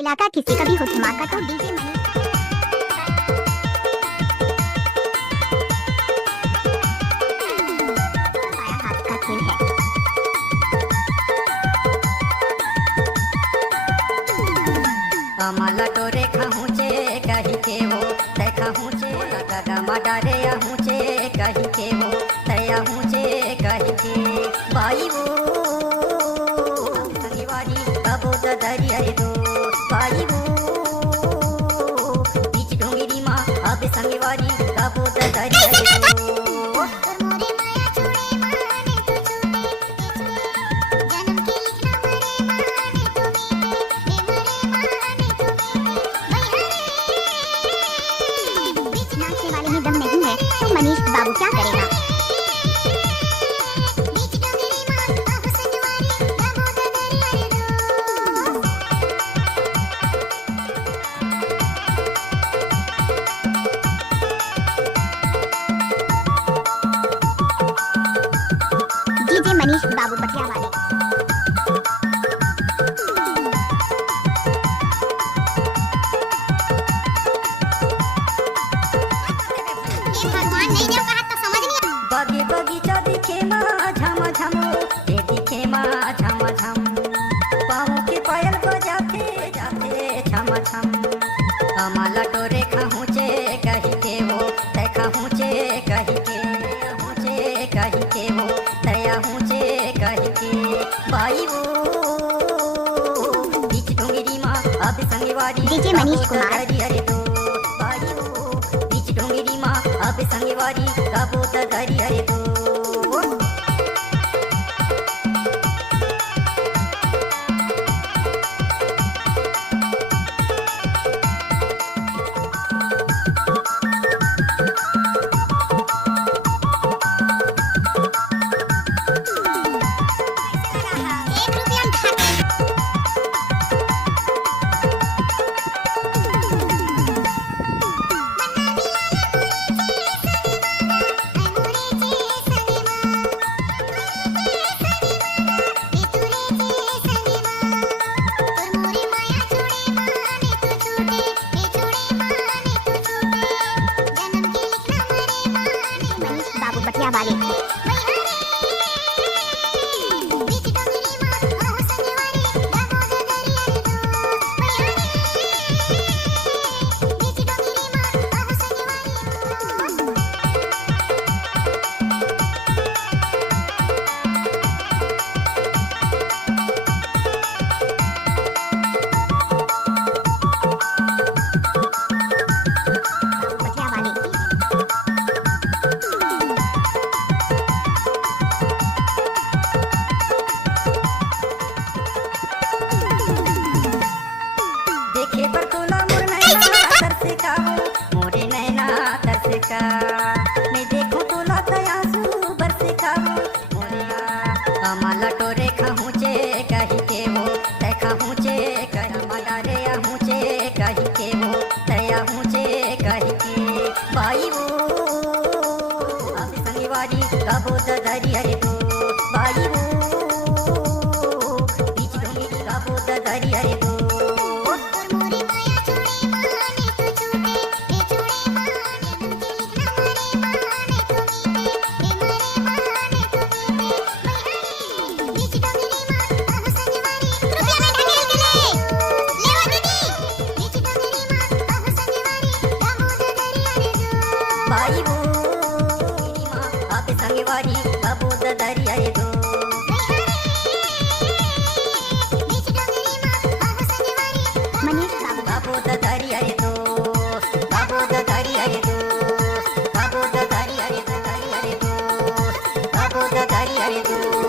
इलाका किसी का भी हो धमाका तो डीजे मनीष पाया हाथ का खेल है। कमला तोरे कहूँचे कही के हो तय कहूँचे लगा मडारे आहूँचे कही के हो तय आहूँचे कही के बाई वो संगीवारी कबो दरी अरे दो बाई वो बीच ढोंगिरी माँ अब संगीवारी कबो दरी अरे दो दम नहीं है तो मनीष बाबू क्या करेगा। डीजे मनीष बाबू बतिया वाले बगी बगीचा दिखे माँ झम झम ये दिखे माँ झम झम पाँव के पायल बजाते जाते छम छम कमला तोरे कहूँचे कही के हो तय कहूँचे कही के आहूँचे कही के हो तय आहूँचे कही के बाई वो बीच ढोंगिरी माँ अब संगीवारी डीजे मनीष कुमार अरे दो बाई वो बीच ढोंगिरी माँ अब संगीवारी कबो दरी अरे दो बतिया वाले देखे पर तोला मोर नैना तरसे का मोरे नैना तरसे का मैं देखूं तोला तयासू बरसे का मोरिया कमला तोरे कहूँचे कही के हो तय कहूँचे कही मडारे आहूँचे कही के हो तय आहूँचे कही के बाई वो अब संगीवारी कबो दरी अरे दो बाई वो बीच ढोंगिरी कबो दरी अरे दो बाई वो माँ अब संगीवारी कबो दरी अरे दो मनीष बाबू कबो दरी अरे दो कबो दरी अरे दो कबो दरी अरे दो कबो दरी अरे दो